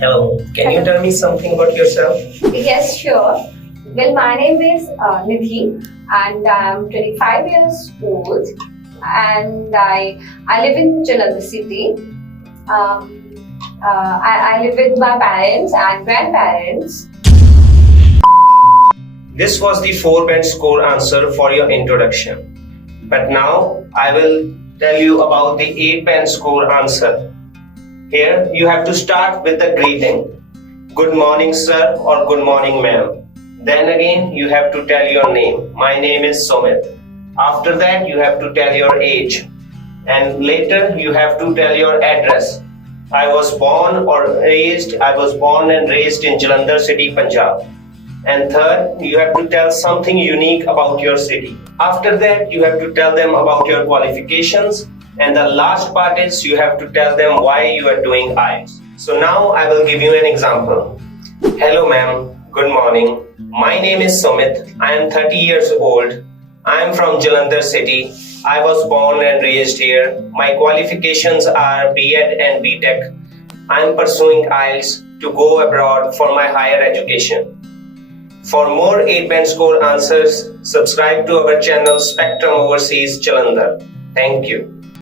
Hello, can you tell me something about yourself? Yes, sure. Well, my name is Nidhi and I'm 25 years old and I live in Jalandhar city. I live with my parents and grandparents. This was the 4-band score answer for your introduction. But now I will tell you about the 8-band score answer. Here you have to start with the greeting. Good morning sir or good morning ma'am. Then again you have to tell your name. My name is Sumit. After that you have to tell your age. And later you have to tell your address. I was born and raised in Jalandhar city, Punjab. And third, you have to tell something unique about your city. After that, you have to tell them about your qualifications. And the last part is you have to tell them why you are doing IELTS. So now I will give you an example. Hello ma'am, good morning. My name is Sumit. I am 30 years old. I am from Jalandhar city. I was born and raised here. My qualifications are B.Ed and B.Tech. I am pursuing IELTS to go abroad for my higher education. For more 8-band score answers, subscribe to our channel Spectrum Overseas Jalandhar. Thank you.